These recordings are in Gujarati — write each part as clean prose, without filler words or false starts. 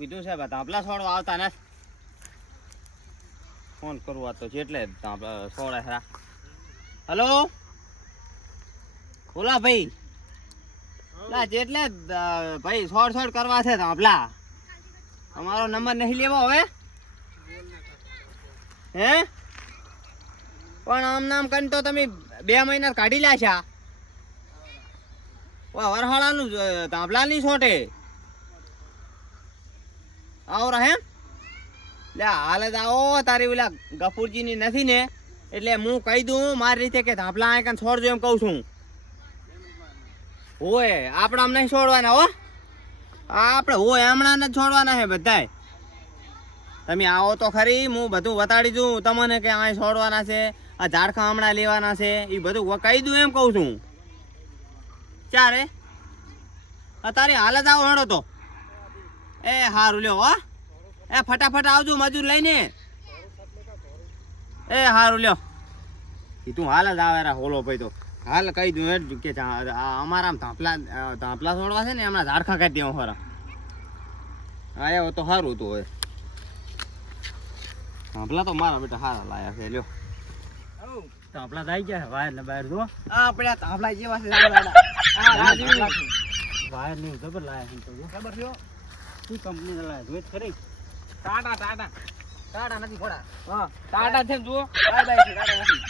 કીધું છે ધાપલા છોડવા આવતા નથી. ફોન કરવો તો જેટલે છોડે ખરા. હલો બોલા ભાઈ. જેટલે ભાઈ છોડ કરવા છે ધાપલા. અમારો નંબર નહીં લેવો હવે હે? પણ આમ નામ કરીને તો તમે 2 મહિના કાઢી લાશા. વરહાળાનું ધાપલા ની છોટે આવરા હે લે હાલ જ આવો. તારી ઓલા ગફુરજી ની નથી ને એટલે હું કહી દઉં મારી રીતે કે ધાપલા આ છોડજો એમ કહું છું. હોય આપણે આમ નહીં છોડવાના હો. આપણે હોય હમણાં જ છોડવાના છે બધાય. તમે આવો તો ખરી, હું બધું બતાડી દઉં તમને કે આ છોડવાના છે, આ ઝાડખા હમણાં લેવાના છે, એ બધું કહી દઉં એમ કહું છું. ચારે તારી હાલ જ આવો હેડો તો. એ હારું લ્યો હો. એ ફટાફટ આવજો મજૂર લઈને. એ હારું લ્યો. તું હાલ જ આવે રા હોલો ભાઈ. તો હાલ કહી દઉં કે અમારા ધાપલા છોડવા છે ને હમણાં ઝાડખા કાઢી દેવા ખરા. આયા તો સારું હતું. હવે ધાપલા તો મારા બેટા સારા લાયા છે. લ્યો ધાપલા થઈ ગયા વાયર ને બહાર જો. આપણે ધાપલા જેવા છે વાયર ને જબર લાયા છે તો ખબર છે શું કંપની ને લાયા જોઈ ખરી. ટાટા નથી ઘોડા. હા ટાટા છે જુઓ. બાય છે ટાટા નથી.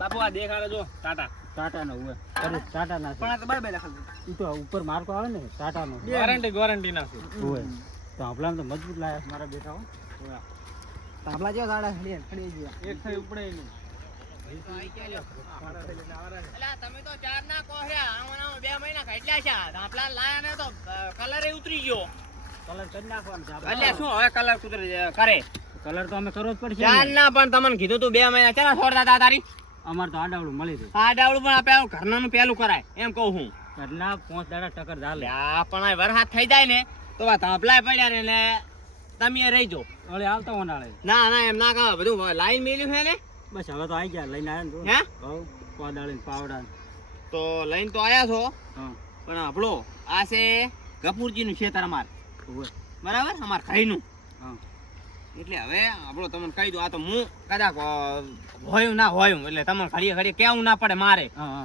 બાપુ આ દેખાડે જો ટાટા નો હોય અરે ટાટા ના પણ આ તો બાય લખેલું. ઈ તો ઉપર માર્કો આવે ને ટાટા નો ગોરંટી ના છે હોય. તો આપણા તો મજબૂત લાયા મારા બેટા હો. ધાપલા જેવા ટાટા ખડી ગયા. એક થઈ ઉપડે નહીં. તમે તો 4 ના કોહર્યા. આમાં 2 મહિના કાઢ્યા છે. ધાપલા લાયા ને તો કલર ઉતરી ગયો. કલર કરી નાખવાનું છે એટલે શું હવે કલર કરે? કલર તો અમે કરવો જ પડશે. 4 ના પણ તમને કીધું તું 2 મહિના ચાલા છોડતા હતા તારી. અમાર તો આડાવડું મળી જાય. આડાવડું પણ આપણે ઘરનાનું પેલું કરાય એમ કહું હું. એટલા 5 દાડા ટકર ચાલે. આ પણ વરસાદ થઈ જાય ને તો આ ધાપલા પડ્યા ને એટલે તમે રહીજો. ઓલે આવતા ઉનાળે. ના એમ ના કહો. બધું લાઈન મેલ્યું છે ને. બસ હવે તો આવી ગયા લઈને આવ્યા ને. હે હવ કોદાળી પાવડા તો લઈને તો આયા છો. હા પણ આપણો આ છે ગફુરજીનું ખેતર અમાર બરાબર, અમાર ખાઈનું. હા એટલે હવે આપણો તમને કહી દઉં. આ તો હું કદાચ હોયું ના હોયું એટલે તમને ઘડીએ કેવું ના પડે મારે. હા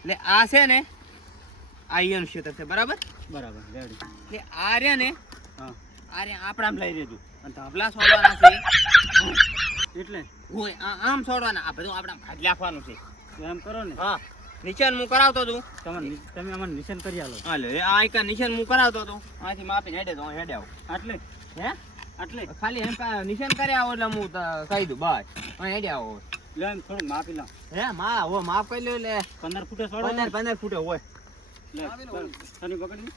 એટલે આ છે ને આ ઈયાનું ખેતર છે બરાબર. બરાબર રેડી. એટલે આ રે ને હા આ રે આપણામ લઈ લેજો. અને ધાપલા છોડવાના છે એટલે હોય આમ છોડવાના. આ બધું આપણા ખાલી રાખવાનું છે. એમ કરો ને. હા નિશાન હું કરાવતો હતું. તમે અમને નિશાન કરી આલો. હાલે આ એક નિશાન હું કરાવતો હતો. આથી માપીને હેડે તો હેડે આવો. આટલે હે આટલે ખાલી એમ નિશાન કરી આવો એટલે હું કહી દઉં બસ હેડે આવો. લે એમ થોડું માપી લો. હે માપ કરી લો. એટલે 15 ફૂટે છોડો. 15 ફૂટે હોય. લે સની પકડી.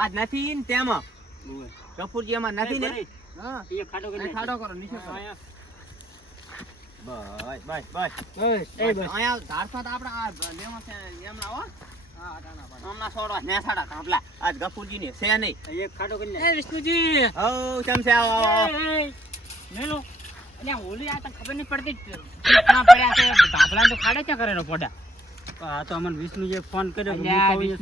આજ નથી ને તેમાં ઓય ગફુરજી એમાં નથી ને. હા એ ખાડો કરી ખાડો કરો નિશાન કરો. બસ એ બસ અહીંયા ધારસા તો આપણે આ લેવા છે એમના હો. હમણાં છોડવા ને સાડા ધાપલા આજ ગફુરજી ને છે નહીં. એક ખાડો કરી એ વિષ્ણુજી હો કેમ છે? આવો નેલો એટલે ઓલી આ તો ખબર નહીં પડતી કેટલા પડ્યા છે. ધાપલા તો ખાડે ક્યાં કરેલો પડ્યા. આ તો અમને વિષ્ણુજી ફોન કર્યો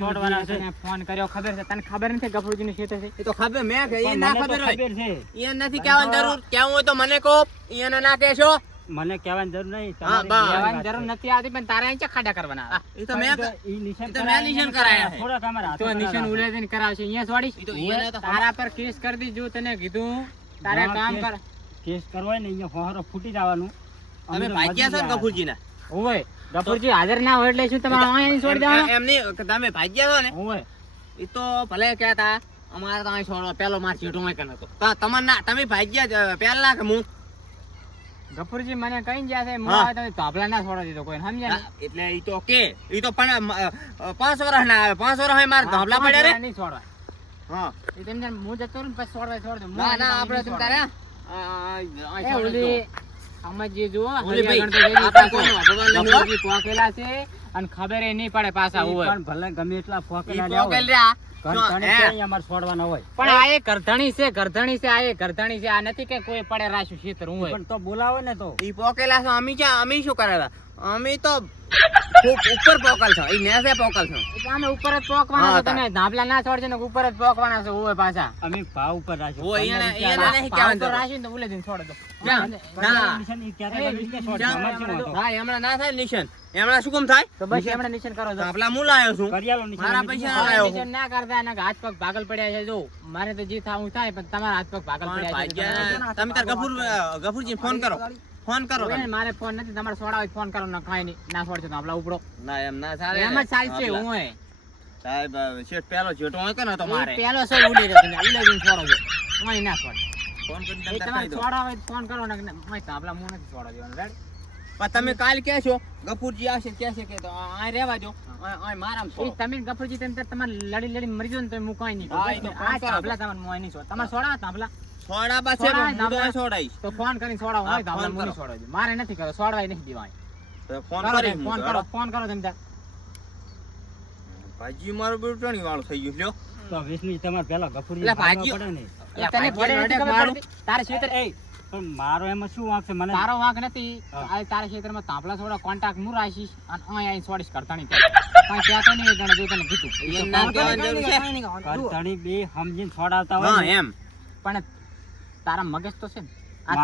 છોડવાના છે. ફોન કર્યો ખબર છે તને? ખબર નથી ગફુરજી નું ખેતર છે. એ તો ખબર મેં કે એ ના ખબર હોય. ખબર છે. એ નથી કહેવાની જરૂર. કેવું હોય તો મને કહો. એને ના કહેશો. મને કહેવાની જરૂર નહીં. કહેવાની જરૂર નથી આવતી પણ તારે અહીં ખાડા કરવાના. એ તો મેં નિશાન કરાયા છે. થોડા તમારા તો નિશાન ઉલેદીને કરાવશે. અહીંયા છોડીશ તારા પર કેસ કરી દીધું. તને કીધું તારે કામ કર. કેસ કરવાય ને અહીંયા ફોહરો ફૂટી જવાનું. તમે ભાગ્યા છો ને ગફુરજી ના? ઓય ગફુરજી હાજર ના હોય એટલે શું તમારે અહીંયા છોડી દેવાનું? એમ નહીં તમે ભાગ્યા છો ને ઓય એ તો ભલે કહેતા અમારે તો અહીં છોડો પેલો માર સીટો માં કન હતો. તમે ભાગ્યા પેલા કે હું ગફુરજી મને કઈ ગયા છે હું તમે ધાપલા ના છોડવા દીધો કોઈ સમજ્યા? એટલે ઈ તો કે ઈ તો પણ 5 વર્ષ ના આવે. 5 વર્ષ હોય માર ધાપલા પડ્યા રે નહીં છોડવા. હા એ તેમ હું જતો રહું પછી છોડવા છોડ દઉં. ના આપણે તમે તારે સમજી જુઓ ઓલી ભાઈ પોકેલા છે અને ખબર નહીં પડે પાછા હોય. પણ ભલે ગમે એટલા પોકેલા ઘરધણી હે? છે અહીંયા અમારે છોડવાના હોય પણ આ એ કરધણી છે આ એ કરધણી છે આ નથી કે કોઈ પડે રાખ્યું ખેતર હું હોય પણ તો બોલાવે ને તો ઈ પોકેલા છો અમે શું કરેલા અમે તો ખૂબ ઉપર પોકલ છો ઈ નેસે પોકલ છો એટલે અમે ઉપર જ પોકવાના હા, છે તમે ધાબલા ના છોડજો ને ઉપર જ પોકવાના છે હોય પાછા અમે ભાવ ઉપર રાખ્યો ઓ, અહીંયા પંદર અહીંયા રૂપિયા નહીં ભાવ કહેવાનું તો જરૂર. રાખ્યું ને તો ઉલે દઈને છોડ દો ક્યાં? ના. નિશાન ઈ ક્યારે એ, ગમે તે છોડ, ક્યાં? અમારે શું વાંધો? થાય હમણાં ના થાય નિશાન હમણાં શું કામ થાય તો બસ એમણે નિશાન કરો છો આપલા હું લાયો છું કરિયાલો નિશાન મારા અમે પૈસા કીધું. લાયો. નિશાન ના કરતા એના હાથ પગ પાગલ પડ્યા છે જો મારે તો જે થાવું થાય પણ તમારા હાથ પગ પાગલ પણ પડ્યા છે ભાગ્યા તમે તાર ગફુરજી ફોન કરો તો એને મારે ફોન નથી તમારે છોડાવો હોય ફોન કરો ને કાંઈ નહીં ના છોડજો તો આપલા ઉપડો ના એમ ના ચાલે એમ જ ચાલશે આપલા. હું હોય સાહેબ શેઠ પેલો જેટો હોય કે ને તો મારે પેલો સો ઉડી રહ્યો તમે ઉલે દઈને છોડો છો હું ના છોડ ફોન કરીને એ તમે તાર તમારે કહી દો. છોડાવો હોય તો ફોન કરો ને હું તો આપલા હું નથી છોડવા દેવાનું રેડ પણ તમે કાલ કહેશો ગફુરજી આવશે કહેશે કે તો આ રહેવા દો આ મારામાં એ છોડો. તમે ગફુરજી તમે તમારે લડી મરી જાવ ને તો હું કઈ નહીં હા, એ તો ફોન આ કરો. તાંભલા તમારે મોય નહીં છોડ તમારે છોડાવો તાંભલા છોડા પાસે છોડાય હું તો ને અહીં છોડાઈશ તો ફોન કરીને છોડાવો હા, હોય તાંભલા ફોન હું નહીં કરો. છોડાવજો મારે નથી કરો છોડવાય નહીં દેવાય તો ફોન કરો કરીશ તમે, હું ફોન તો. કરો ફોન કરો તમે તાર. ભાજી મારું બેટું ટણી વાળું થઈ ગયું લ્યો તો વિષ્ણુ તમારે પેલા ગફુરજી એટલે ભાજી- ભાગવા પડે ને. એ તને ભાજી પડે નથી રડે ખબર મારું. પડતી? તારે ખેતર એ પણ મારો એમાં શું વાંક છે મને તારો વાંક નથી હા. આ તારા ખેતરમાં તાંભલા છોડા કોન્ટાક્ટ હું રાખીશ અને અહીં છોડીશ કરતાણી કાંઈ કહેતો નહીં તને જો તને કીધું એમ ના કહેવાની જરૂર છે ઘરધણી બે સમજીને છોડાવતા હા હોય ને. એમ પણ તારા મગજ તો છે ને આ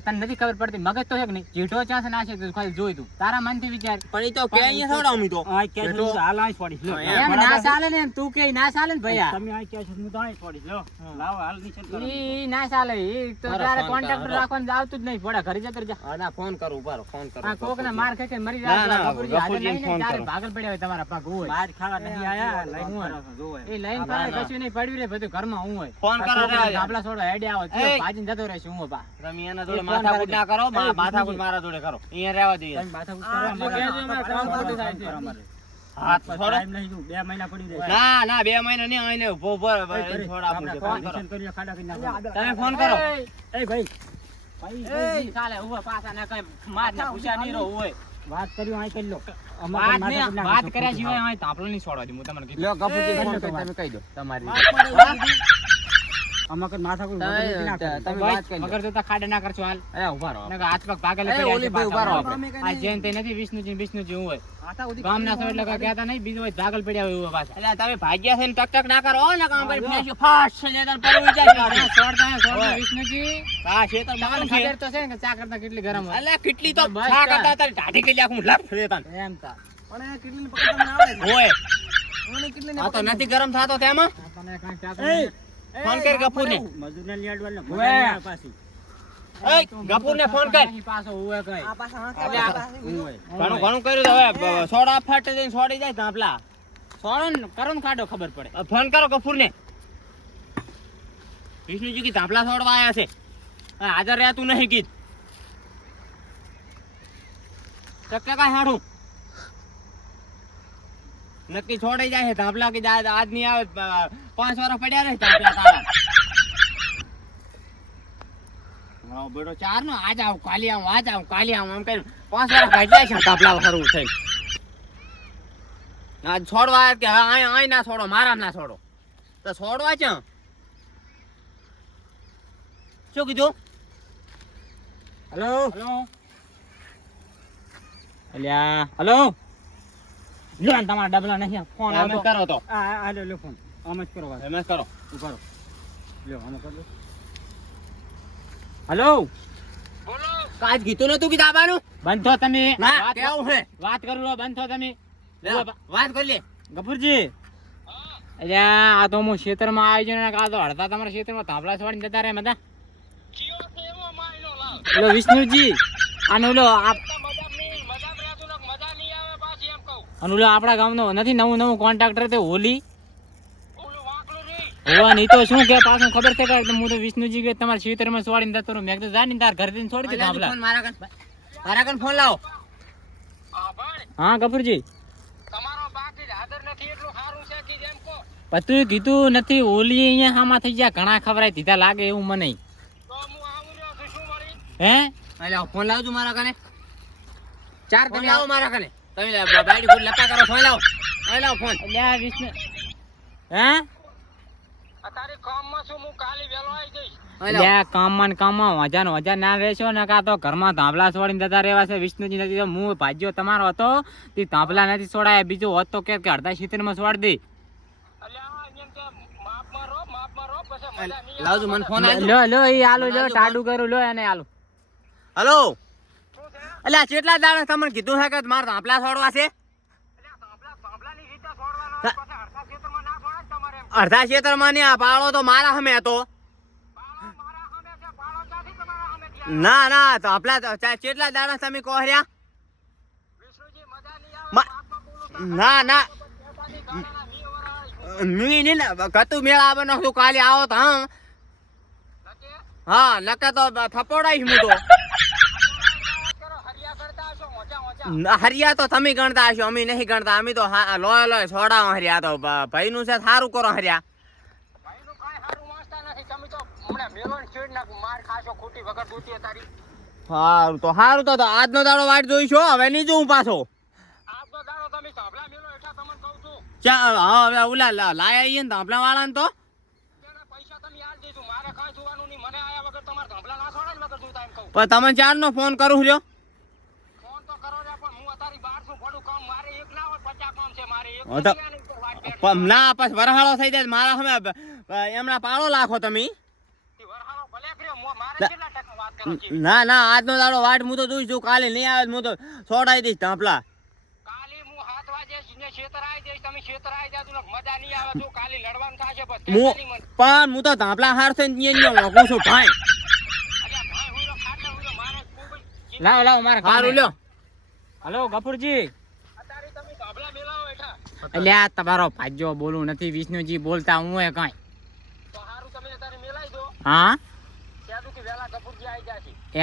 તને નથી ખબર પડતી મગજ તો છે કે નહીં જેઠો ચાન્સ ના છે તું ખાલી જોઈ તું તારા મનથી વિચાર પણ ઈ તો કે અહીંયા છોડાવ મી તો આ કે છે બેટો. હું હાલ અહીં છોડીશ, લો. હા, એમ ના ચાલે ને એમ તું કે ના ચાલે ને ભૈયા તમે અહીં કહો છો, હું તો અહીં છોડીશ, લો. લાવો, હાલ નિશાન કરો. ઈ ના ચાલે ઈ તો મારો તારે ફોન કોન્ટેક્ટ કરો. રાખવાનું આવતું જ નહીં પડે ઘરે જતો જા હા ના ફોન કરું ઉભારો ફોન કરું આ કોક ને માર ખાઈ ખાઈને મરી ના, ના, જાય ગફુરજી હાજર ગફુરજીને નહીં ને ફોન તારે કરો. ભાગલ પડ્યા હોય તમારા પગ હોય બહાર ખાવા નહીં આયા, લઈને હું ફરો છો, જોવો એમ. એ લઈને ના, ફરે ના. કશું નહીં પડ્યું રે બધું ઘરમાં હું હોય ફોન કરો રે. આપલા છોડો હેડે આવો એ. ભાજીને જતો રહેશે હું બા તમે એના જોડે ફોન માથાકૂટ કરે. ના કરો એ, માથાકૂટ મારા જોડે કરો અહીંયા રહેવા દઈએ તમે માથાકૂટ કરો, અમારે કહેજો, અમારે કામ ખોટું થાય છે. અમારે. હાથ છોડો. ટાઈમ નહીં, જો 2 મહિના પડી રહેશે. ના ના 2 મહિના નહીં આઈને ઉભો ઉભો એ કરી, છોડ આપું આપણે છું. ફોન કરો નિશાન કરીને ખાડા કરી નાખો. તમે ફોન કરો એ ભાઈ એ ચાલે ઉભા પાછા ના કઈ માર ના પૂછ્યા નહીં રહો હોય વાત કર્યું અહીં કરી લો. વાત અમારે ને માથાકૂટ ના વાત કરશો, કર્યા ખોટી સિવાય વાત. અહીં તાપલો નહીં છોડવા દે હું તમને કીધું લ્યો ગફુરજી એ, ફોન એ, કરી તમારે. તમે કહી દો તમારી આમાં કઈ માથાકૂટ વગર ના કરો. તમે ભાઈ, વાત કરી લો. મગર જોતા ખાડે ના કરશો હાલ અરે ઉભા રહો નકર હાથ પગ પાગલ એ, પડ્યા ઓલી છે ભાઈ ઉભા રહો પાછા. આપણે. આ જેન તે નથી વિષ્ણુજી હું હોય ગામ ના સૌ એટલે કાંઈ કહેતા નહીં બીજું હોય પાગલ પડ્યા હોય એવું પાછા એટલે તમે ભાગ્યા છે ને ટક ટક ના કરો હો, ને કામ કરી ફેંસ્યું ફાસ્ટ છે લેદર પડવું જાય હા, છોડતા હે, છોડતા હોય. વિષ્ણુજી હા છે તો તમને મારું છે ખબર તો છે ને કે ચા કરતા કેટલી ગરમ હોય અલ્યા કેટલી તો બસ છા ચાલ. કરતા તારી ઢાઢી કરી આખું લપ દેતા એમ તા હોય આ તો નથી ગરમ થાતો તેમાં આ તમને કાંઈ કહેતો એ, નહીં. ફોન કરી ગફુરને મજૂરને લેડવાને ઓવે. ભગાડ્યા પાછી. એ ગફુરને ફોન કર અહીં પાછો હોય કઈ હું હોય. ઘણું ઘણું કર્યું તો હવે સોડા ફાટે જઈને છોડી જાય ધાપલા છોડો ને કરો ને કાઢો ખબર પડે ફોન કરો ગફુરને વિષ્ણુજી કી ધાપલા છોડવા આયા છે હા, હાજર રહેતું નહીં કીધ ટકા હાડું નક્કી છોડાઈ જાય છે ધાપલા કે આજ નહીં આવે 5 વર્ષ પડ્યા રહે ધાપલા તારા હા બેટો 4 નો આજ આવ કાલી આવ આજ આવ કાલી આવ આમ કરી 5 વર્ષ ભાગ્યા છે ધાપલા ફરવું થઈ આજ છોડવા આયા કે હા આય ના છોડો મારા ના છોડો તો છોડવા છે શું કીધું હેલો હેલો અલ્યા હેલો લ્યો ને તમારા ડબલા નહીં ફોન એમ જ આવતો કરો તો આ લ્યો, લ્યો ફોન. આમ જ કરો વાત. એમ જ કરો ઉભા રહો. લ્યો, આમાં કરો. હેલો કાજ કીધું નતું કીધું આવવાનું બંધ થો તમે ના વાત- કેવું છે વાત કરું લો બંધ થો તમે લે, વાત કરી લે ગફુરજી અલ્યા આ તો હું ખેતરમાં આવી ગયો ને આ તો હડતા તમારા ખેતરમાં ધાબળા છોડીને જતા રહે બધા ઓલો વિષ્ણુજી આનો ઓલો અને ઓલો આપણા ગામનો નથી નવું નવું કોન્ટ્રાક્ટર તે હોલી હોવા નહીં તો શું કે પાછું ખબર છે કે હું તો વિષ્ણુજી કે તમારા ખેતરમાં છોડીને જતો રહું મેં કીધું જા ને તાર ઘરે જઈને છોડી દે ધાબળા ફોન મારા કન ફોન લાવો હા ગફુરજી પતું કીધું નથી ઓલી અહીંયા હામાં થઈ ગયા ઘણા ખવરાય દીધા લાગે એવું મને હે એટલે ફોન લાવજો મારા કને 4 તમે લાવો મારા કને તમે બાયડી ફૂલ લપા કરો ફોન લાવો અહીં લાવો ફોન અલ્યા વિષ્ણુ હે લે કામમાં ને કામમાં વજાન ના રહેશો ને કાં તો ઘરમાં ધાંભલા છોડીને જતા રહેવા છે. વિષ્ણુજી નથી તો હું ભાજ્યો તમારો હતો તે ધાંભલા નથી છોડાયા. બીજું હોત તો કે અડધા ક્ષેત્રમાં છોડી દે. લાવજો મને ફોન આલ. લો ઈ આલુ લો ટાડું કરું લો એને આલુ. હલો અલ્યા કેટલા દાડા તમને કીધું છે કે મારે ધાંભલા છોડવા છે? અડધા ક્ષેત્રમાં ને આ પાળો તો મારા હમે હતો. ના ના ધાંભલા કેટલા દાડા તમે કહો રહ્યા? ના ના કતું મેળા આવે તું કાલે આવો તો હા નકે તો થપોડાઈશ હું તો. હરિયા તો તમે ગણતા હશો, અમે નહીં ગણતા. અમે તો લોય છોડાવો હરિયા તો ભાઈ નું છે સારું કરો હરિયા. સારું તો સારું તો આજનો દાડો વાટ જોઈશો, હવે નહીં જોઉં પાછો. હા હવે ઓલા લાયા આવીએ ને ધાંભલા વાળા ને તો પણ તમે ચાર નો ફોન કરું રહ્યો. ના પછી વરહાળો થઈ જાય મારા હવે એમના પાળો લાખો તમે. ના ના આજનો દાડો વાટ હું તો જોઈશ છું. કાલે નહીં આવે હું તો છોડાઈ દઈશ ધાંભલા. પણ હું તો ધાંભલા હાર થઈને વાગું છું ભાઈ. લાવ લાવ મારે સારું લ્યો. હલો ગફુરજી. અલ્યા તમારો ભાજ્યો બોલું નથી. વિષ્ણુજી બોલતા હું એ કાંઈ. હા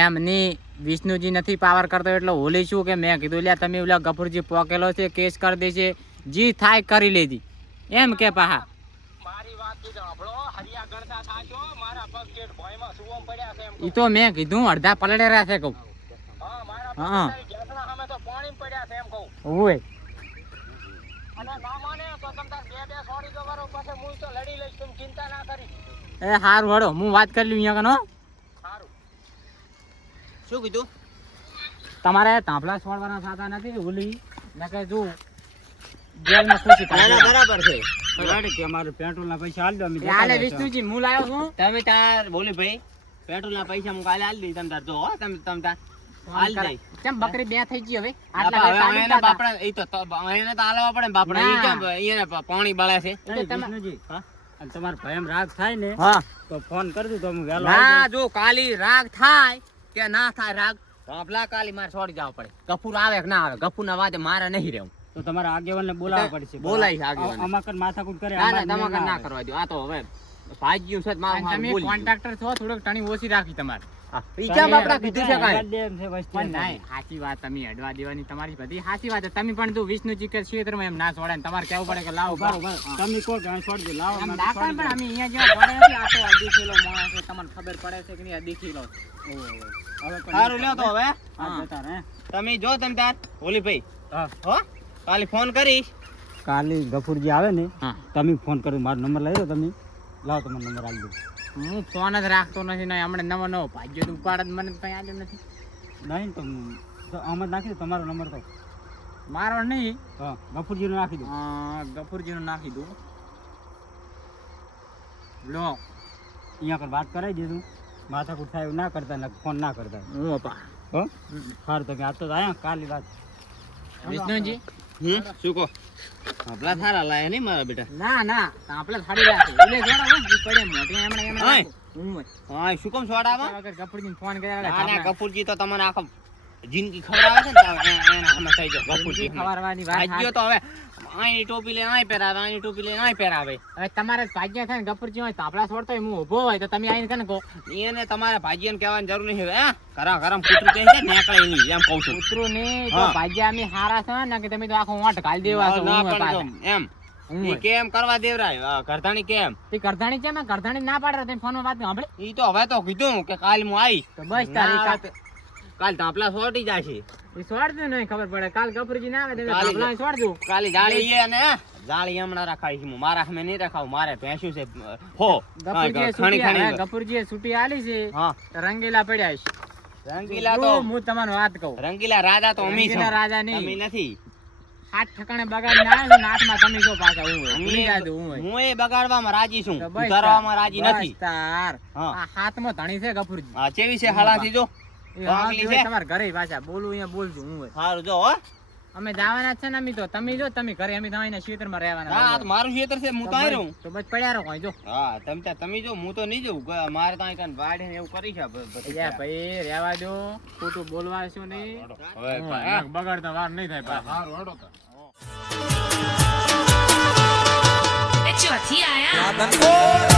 એમ ની વિષ્ણુજી નથી પાવર કરતો એટલે હોલી શું કે મેં કીધું લ્યા તમે ઓલા ગફુરજી પોકેલો છે કેસ કરી દેશે જી થાય કરી લેજી એમ કે પાહા. ઈ તો મેં કીધું અડધા પલડેરા છે કહું. હા ઓય એ હારું હડો હું વાત કરી લઉં અહીંયા કનો. શું કીધું? તમારે ધાંભલા છોડવાના થતા નથી ઓલી નકે જો જેલમાં ખુશી થાય. બરાબર છે. કે અમારે પેટ્રોલ ના પૈસા આલ દો અમે હાલે વિષ્ણુજી હું લાવ્યો છું. તમે તાર બોલી ભાઈ પેટ્રોલ ના પૈસા હું કાલે આલી દઈ. તમે તાર જો હો તમે તાર આલી દઈ. કેમ બકરી બે થઈ ગઈ હવે આટલા એને બાપડા એ તો એને તો આલવા પડે ને બાપડા. ઈ કેમ એને પાણી બળે છે? વિષ્ણુજી અને તમારે ભયમ રાગ થાય ને હા તો ફોન કરજો તો હું વહેલો ના જો કાલી રાગ થાય કે ના થાય રાગ ધાંભલા કાલી મારે છોડી જવા પડે. ગફુર આવે કે ના આવે ગફુર ના વાદે મારે નહીં રહેવું. તો તમારા આગેવાન ને બોલાવવા પડશે. બોલાઈશ આગેવાનને. અમાકર માથાકૂટ કરે ના ના તમાકર ના કરવા દો. આ તો હવે ભાગ્યું છે મારું તમે કોન્ટ્રાક્ટર છો થોડોક ટણી ઓછી રાખી તમારે. ઈ કેમ આપડા કીધું છે કાંઈ? પણ નહીં સાચી વાત તમે અડવા દેવાની તમારી બધી સાચી વાત છે. તમે પણ જો વિષ્ણુજી કે ક્ષેત્રમાં એમ ના છોડે ને તમારે કેવું પડે કે લાવો તમે કહો કે છોડજો લાવો એમ ના પણ અમે અહીંયા જેવા પડે નથી. આ તો અદીખેલો માણસ છે તમને ખબર પડે છે કે નહીં અદીખેલો. સારું લ્યો તો હવે હે તમે જો તમે તાર ઓલી ભાઈ હા હો કાલે ફોન કરીશ. કાલે ગફુરજી આવે ને હા તમે ફોન કરો મારો નંબર લઈ લો તમે લાવો તમારો નંબર આપી દો. હું ફોન જ રાખતો નથી ને હમણાં નવો નવો ભાગ્યો તો ઉપાડ જ મને કઈ આવ્યો નથી. નહીં તો આમાં નાખી દો તમારો નંબર તો મારો નહીં હા ગફુરજીનો નાખી દો. ગફુરજીનું નાખી દઉં લો અહીંયા કર વાત કરાવી દીધું માથાકૂટ થાય એવું ના કરતા ને ફોન ના કરતા હું અપા હો સારું તમે આ તો આયા કાલે વાત વિષ્ણુજી શું કહો? આપલા થારા લાયા નહીં મારા બેટા. ના ના આપણે થાળી રાખી ઓલે જોડો હો ઈ પડે મોઢે હમણાં ઓય. હું હા શું કામ છોડાવા? વગર ગફુરજીને ફોન કર્યા ના ના ગફુરજી તો તમને આખો જિંદગી ખવડાવે છે ને તો એને હમે થઈ જાવ ગફુરજી. ખબરવાની વાત ભાગ્યો તો હવે આની ટોપી લઈને આય પહેરાવે આની ટોપી લઈને આય પહેરાવે. હવે તમારે ભાગ્ય થાય ને ગફુરજી હોય તો આપણા છોડતો હોય હું ઊભો હોય તો તમે આવીને કને કહો એને તમારે ભાજીને કહેવાની જરૂર નહીં. હે ગરમ કૂતરું કહે છે નેકળે નહીં એમ કહું છું. ઉતરું નહીં તો હા. ભાગ્ય અમે હારા છો ને કે તમે તો આખો વાંટ ઘાલી દેવા છો ના હું પણ પાછા. જો એમ હું ઈ કેમ કરવા દેવરાય ઘરધાણી કેમ? તે કરધાણી છે મેં કરધાણી ના પાડે તમે ફોનમાં વાત સાંભળી ઈ તો હવે તો કીધું કે કાલ હું આવીશ. તો બસ તારી કાલ તાપલા સોટી જાશે. ઈ છોડજો નહીં ખબર પડે કાલ ગફુરજી ના આવે તો કાલે ધાબલા છોડજો. કાલે જાળી એ ને જાળી હમણાં રખાઈશ હું. મારા સામે નહીં રખાવું. મારે ભેંસું છે હો. ગફુરજીએ છૂટી આલી છે હા રંગીલા પડ્યા છે. રંગીલા તો હું તમને વાત કહું રંગીલા રાજા તો અમી રંગીલા છો. રાજા નહીં. તમે નથી. હાથ ઠકાણે બગાડીને આવે છે ને હાથમાં તમે જો પાછા હું હોય. ભૂલી જાજો હું હોય. હું એ બગાડવામાં રાજી છું. તો બસ ધરવામાં રાજી બસ નથી. તાર. હા. આ હાથમાં ધણી છે ગફુરજી. હા ચેવી છે હાલાથી જો. એ વાંકલી હાથ છે. તમારા ઘરે પાછા બોલું અહીંયા બોલજો હું હોય. સારું જો હો. અમે જવાના જ છે ને અમે તો તમે જો તમે ઘરે અમે તમારા ખેતરમાં રહેવાના. હા આ તો મારું ખેતર છે. હું તો અહીં રહું. તો બસ પડ્યા રહો જો. હા તમે જો હું તો નહીં જવું. મારે તો અહીં કાંઈ વાડે ને એવું કરી છે બધું. યા ભાઈ રહેવા દો ખોટું બોલવા છો નહીં. હવે હા, બગાડતા વાર નહીં થાય પાછા. એ ચોથી આયા